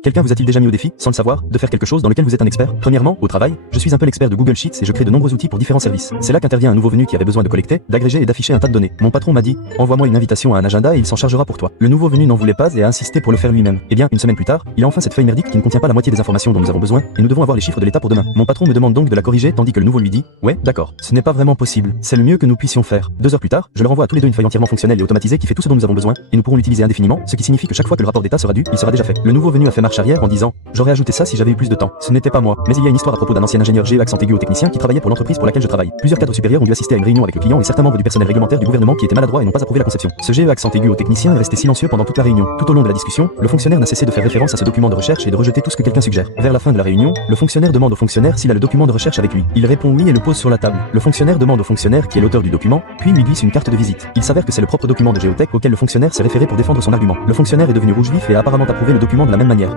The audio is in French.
Quelqu'un vous a-t-il déjà mis au défi, sans le savoir, de faire quelque chose dans lequel vous êtes un expert? Premièrement, au travail, je suis un peu l'expert de Google Sheets et je crée de nombreux outils pour différents services. C'est là qu'intervient un nouveau venu qui avait besoin de collecter, d'agréger et d'afficher un tas de données. Mon patron m'a dit, envoie-moi une invitation à un agenda et il s'en chargera pour toi. Le nouveau venu n'en voulait pas et a insisté pour le faire lui-même. Eh bien, une semaine plus tard, il a enfin cette feuille merdique qui ne contient pas la moitié des informations dont nous avons besoin et nous devons avoir les chiffres de l'état pour demain. Mon patron me demande donc de la corriger tandis que le nouveau lui dit, ouais, d'accord. Ce n'est pas vraiment possible. C'est le mieux que nous puissions faire. 2 heures plus tard, je leur envoie à tous les deux une feuille entièrement fonctionnelle et automatisée qui fait tout ce dont nous avons besoin et nous pourrons l'utiliser indéfiniment, ce qui signifie que chaque fois que le rapport d'état sera dû, il sera déjà fait. Le nouveau venu a fait marche arrière en disant, j'aurais ajouté ça si j'avais eu plus de temps. Ce n'était pas moi. Mais il y a une histoire à propos d'un ancien ingénieur GE accent aigu au technicien qui travaillait pour l'entreprise pour laquelle je travaille. Plusieurs cadres supérieurs ont dû assister à une réunion avec le client et certains membres du personnel réglementaire du gouvernement qui étaient maladroits et n'ont pas approuvé la conception. Ce GE accent aigu au technicien est resté silencieux pendant toute la réunion. Tout au long de la discussion, le fonctionnaire n'a cessé de faire référence à ce document de recherche et de rejeter tout ce que quelqu'un suggère. Vers la fin de la réunion, le fonctionnaire demande au fonctionnaire s'il a le document de recherche avec lui. Il répond oui et le pose sur la table. Le fonctionnaire demande au fonctionnaire qui est l'auteur du document, puis lui glisse une carte de visite. Il s'avère que c'est le propre document de Géotech auquel le fonctionnaire s'est référé pour défendre son argument. Le fonctionnaire est devenu rouge vif et a apparemment approuvé le document de la même manière.